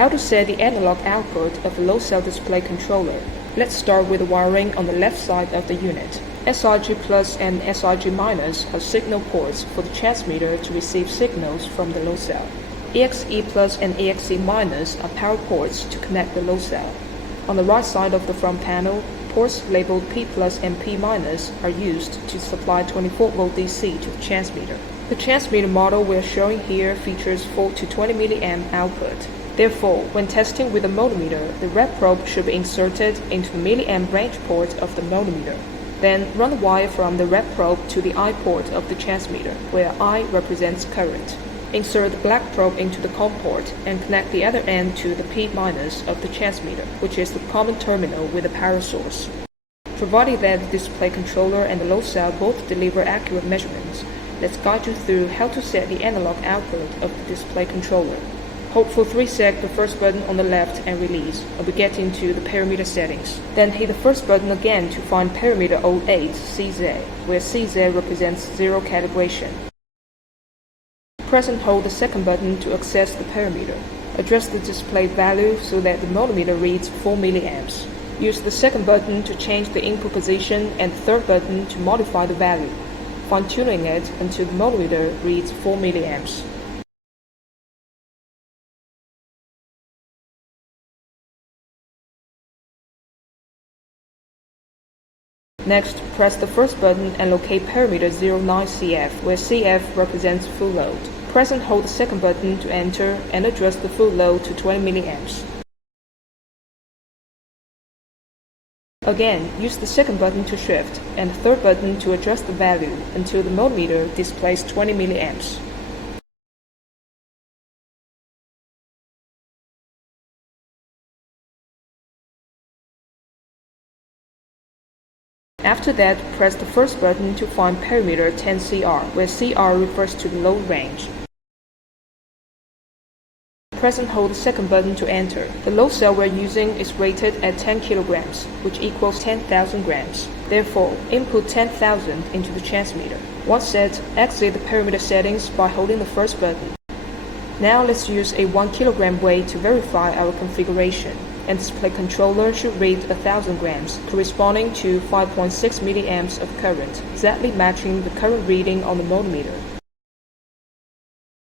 How to set the analog output of a low cell display controller. Let's start with the wiring on the left side of the unit. SIG plus and SIG minus have signal ports for the transmitter to receive signals from the low cell. EXE plus and EXE minus are power ports to connect the low cell. On the right side of the front panel, ports labeled P plus and P minus are used to supply 24-volt DC to the transmitter. The transmitter model we are showing here features 4 to 20 mA output. Therefore, when testing with a multimeter, the red probe should be inserted into the milliamp range port of the multimeter. Then run the wire from the red probe to the I port of the transmitter, where I represents current. Insert the black probe into the COM port and connect the other end to the P- of the transmitter, which is the common terminal with the power source. Provided that the display controller and the low cell both deliver accurate measurements, let's guide you through how to set the analog output of the display controller. Hold for 3 seconds the first button on the left and release, and we get into the parameter settings. Then hit the first button again to find parameter 08 CZ, where CZ represents zero calibration. Press and hold the second button to access the parameter. Adjust the display value so that the multimeter reads 4 mA. Use the second button to change the input position and the third button to modify the value, fine-tuning it until the multimeter reads 4 mA. Next, press the first button and locate parameter 09 CF, where CF represents full load. Press and hold the second button to enter and adjust the full load to 20 mA. Again, use the second button to shift and the third button to adjust the value until the multimeter displays 20 mA. After that, press the first button to find parameter 10 CR, where CR refers to the load range. Press and hold the second button to enter. The load cell we're using is rated at 10 kilograms, which equals 10,000 grams. Therefore, input 10,000 into the transmitter. Once set, exit the parameter settings by holding the first button. Now let's use a 1 kilogram weight to verify our configuration. And display controller should read 1,000 grams, corresponding to 5.6 mA of current, exactly matching the current reading on the multimeter.